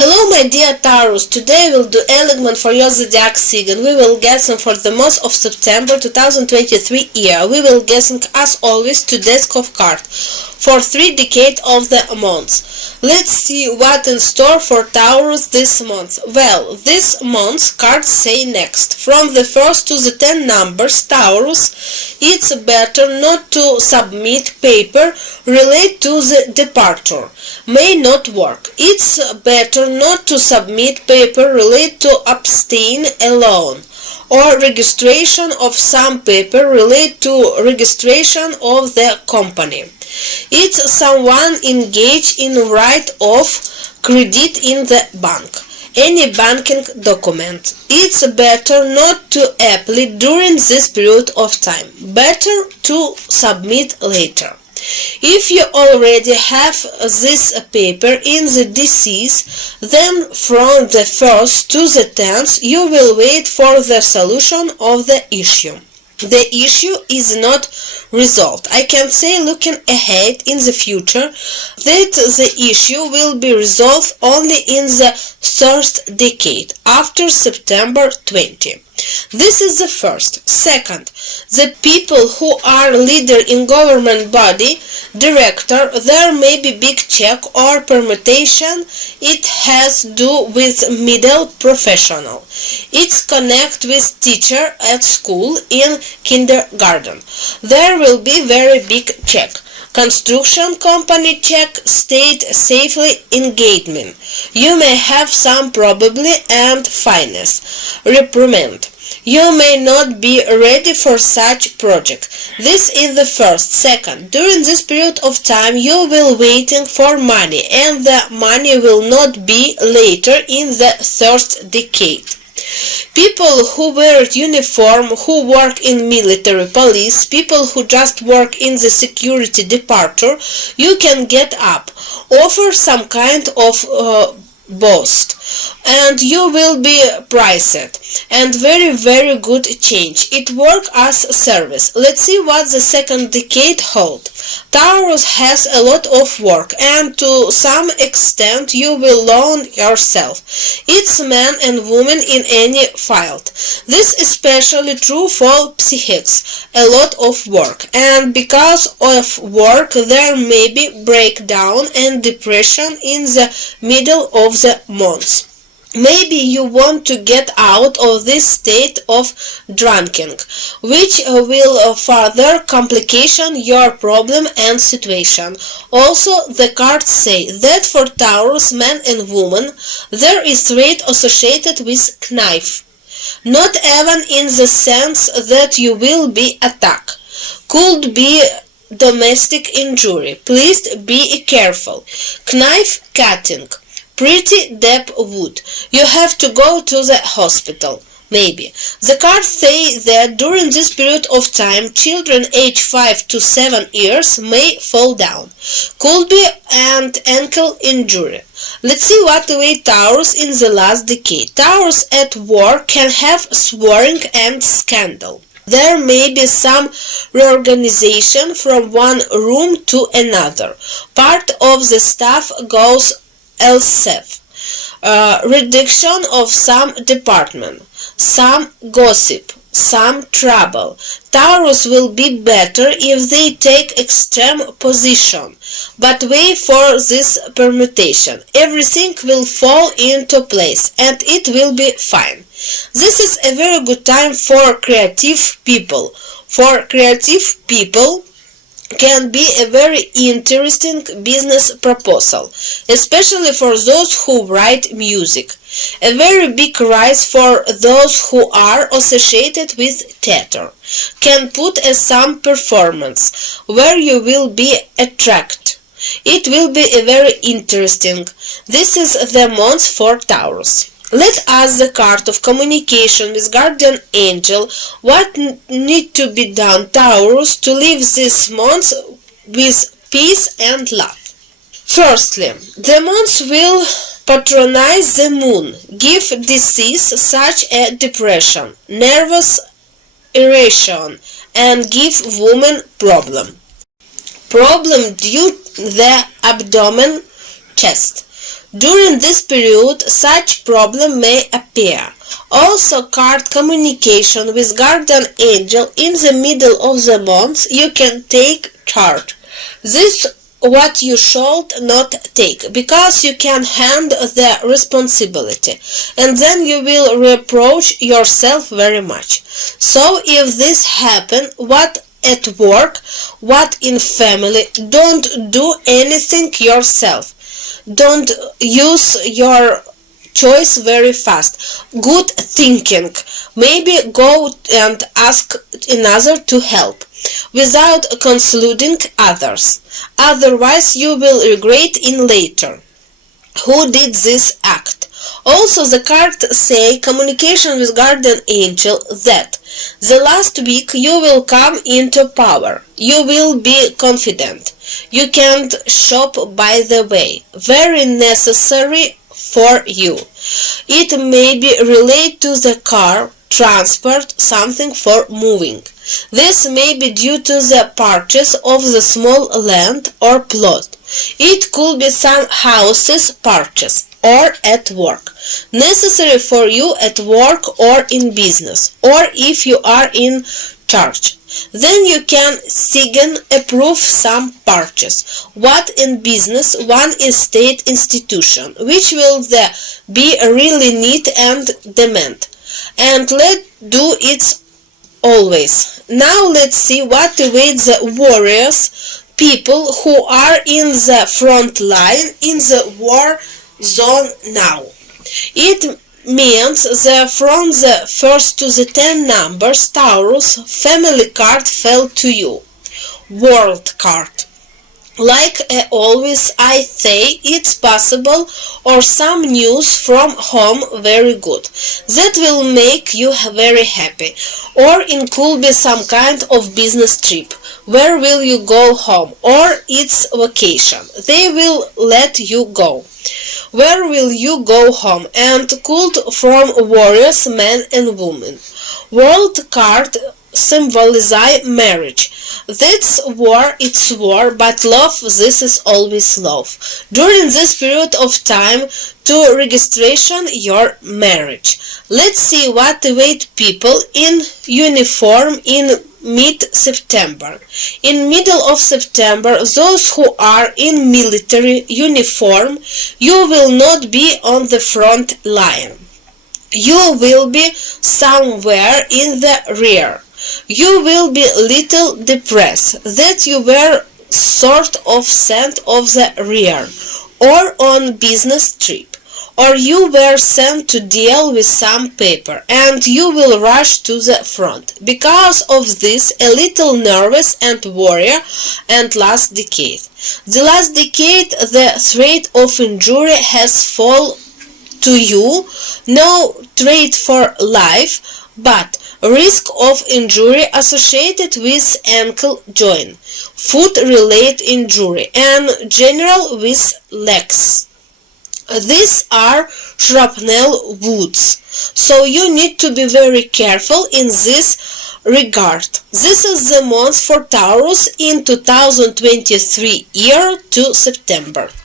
Hello my dear Taurus, today we'll do element for your Zodiac sign. We will guessing for the month of September 2023 year. We will guessing as always to desk of card for 3 decades of the months. Let's see what in store for Taurus this month. Well, this month cards say next. From the 1st to the 10 numbers, Taurus, it's better not to submit paper related to the departure. May not work. It's better not to submit paper related to abstain a loan or registration of some paper related to registration of the company. It's someone engaged in write-off credit in the bank. Any banking document. It's better not to apply during this period of time. Better to submit later. If you already have this paper in the disease, then from the 1st to the 10th you will wait for the solution of the issue. The issue is not resolved. I can say looking ahead in the future that the issue will be resolved only in the 3rd decade after September 20. This is the first. Second, the people who are leader in government body, director, there may be big check or permutation. It has do with middle professional. It's connect with teacher at school in kindergarten. There will be very big check. Construction company check, state safely engagement. You may have some probably and finance. Reprimand. You may not be ready for such project. This is the first. Second, during this period of time you will waiting for money and the money will not be later in the 3rd decade. People who wear uniform, who work in military police, people who just work in the security department, you can get up, offer some kind of boost, and you will be priced and very good change. It work as service. Let's see what the 2nd decade hold. Taurus has a lot of work and to some extent you will learn yourself. It's man and woman in any field. This is especially true for psychics. A lot of work, and because of work there may be breakdown and depression in the middle of the month. Maybe you want to get out of this state of drinking, which will further complication your problem and situation. Also, the cards say that for Taurus, man and woman, there is trait associated with knife. Not even in the sense that you will be attacked. Could be domestic injury. Please be careful. Knife cutting. Pretty deep wood. You have to go to the hospital. Maybe. The cards say that during this period of time, children aged 5 to 7 years may fall down. Could be an ankle injury. Let's see what awaits Taurus in the last decade. Taurus at work can have swearing and scandal. There may be some reorganization from one room to another. Part of the staff goes elsewhere. Reduction of some department, some gossip, some trouble. Taurus will be better if they take extreme position, but wait for this permutation. Everything will fall into place and it will be fine. This is a very good time for creative people. For creative people, can be a very interesting business proposal, especially for those who write music. A very big rise for those who are associated with theater. Can put as some performance where you will be attracted. It will be a very interesting. This is the month for Taurus. Let us the card of communication with guardian angel. What need to be done, Taurus, to live this month with peace and love? Firstly, the month will patronize the moon, give disease such as depression, nervous irritation, and give woman problem. Problem due the abdomen, chest. During this period, such problem may appear. Also, card communication with guardian angel in the middle of the month, you can take charge. This what you should not take, because you can hand the responsibility, and then you will reproach yourself very much. So if this happen, what at work, what in family, don't do anything yourself. Don't use your choice very fast. Good thinking. Maybe go and ask another to help without consulting others. Otherwise you will regret in later. Who did this act? Also the card say communication with guardian angel that the last week you will come into power. You will be confident. You can't shop by the way. Very necessary for you. It may be related to the car, transport, something for moving. This may be due to the purchase of the small land or plot. It could be some houses purchase or at work. Necessary for you at work or in business, or if you are in charge. Then you can sign approve some purchase. What in business, one is state institution, which will be really neat and demand. And let do it always. Now let's see what awaits the warriors, people who are in the front line in the war zone now. It means from the 1st to the 10 numbers, Taurus, family card fell to you. World card. Like always I say, it's possible or some news from home very good. That will make you very happy. Or it could be some kind of business trip. Where will you go home? Or it's vacation. They will let you go. Where will you go home? And cult from warriors, men and women. World card symbolize marriage. That's war, it's war, but love, this is always love. During this period of time to registration your marriage. Let's see what await people in uniform in mid-September. In middle of September, those who are in military uniform, you will not be on the front line. You will be somewhere in the rear. You will be little depressed that you were sort of sent of the rear or on business trip, or you were sent to deal with some paper and you will rush to the front. Because of this, a little nervous and warrior and last decade. The last decade, the threat of injury has fallen to you, no threat for life, but risk of injury associated with ankle joint, foot-related injury, and general with legs. These are shrapnel wounds, so you need to be very careful in this regard. This is the month for Taurus in 2023 year to September.